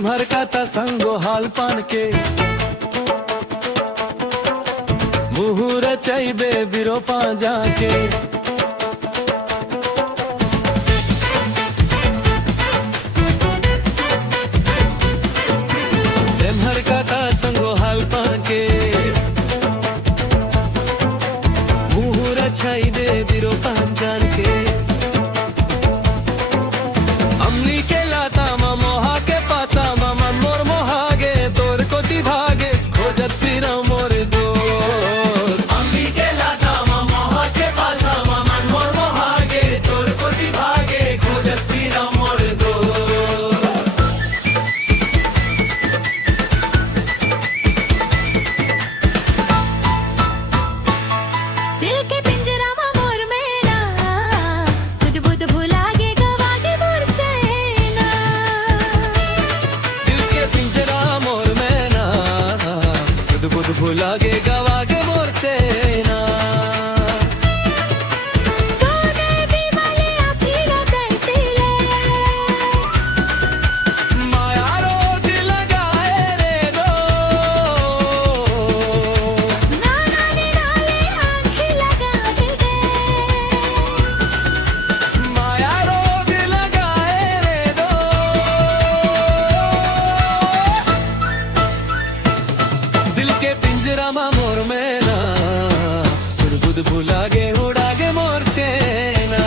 सेमहर का ता संगो हाल पान के मुहुर चाइबे बिरो पाजा के सेमहर का ता संगो हाल पान के मुहुर चाइबे बिरो पाजान के अमली के लाता मोहा के पासा मामा मोर मोहागे तोर कोटी भागे खोजत फिरा मोर दोर अमली के लाता मोहा के पासा मामा मोर मोहागे तोर कोटी भागे खोजत फिरा मोर दोर दिल के पिंजरा में मोर मेरा सुध बुध भुला गे गवा के मोर चैना दिल के पिंजरा मोर मैना सुध बुध भुला गे गवा के मोर चैना कोने भी वाले आखिरा करते ले माया रो दिल लगाए रे दो नाना ने नाले आँखें लगा दे माया रो दिल लगाए रे दो दिल के पिंजरा मा मोर मैना सुरबुद भुला गे उड़ा गे मोर चैना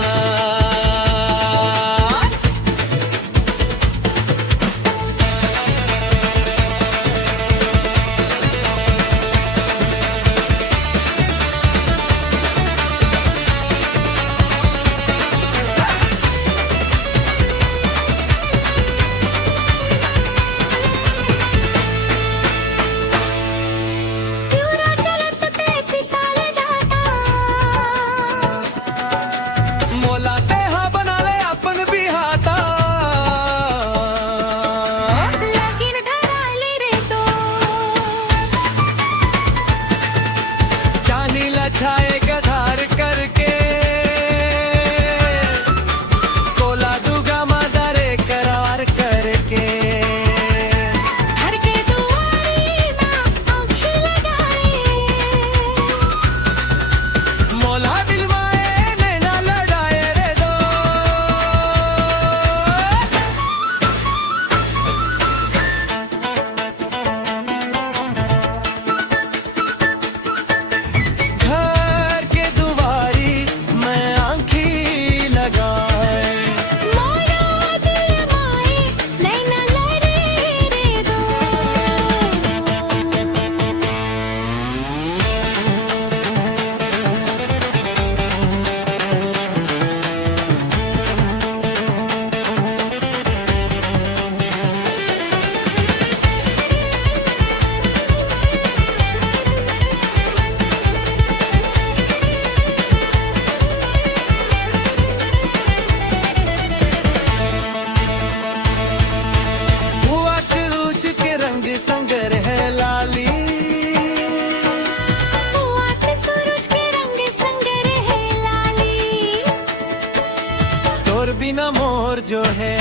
क्यूरा चलत ते फिसल जाता मोला तेहा बना ले अपन भी हाथा लेकिन ढराले रे तो चांदी लछाए गधार करके कोला दुगा मादारे करार करके हर के दुआरी ना आँखें लगाए मोला दिलवाए नैना लड़ाए रे दो घर के दुआरी मैं आंखी लगाए मोरा दिल माए नैना लड़े रे दो हुआ चरूच के रंग संगर है लाली आठ सूरज के रंग संगर है लाली तोर बिना मोर जो है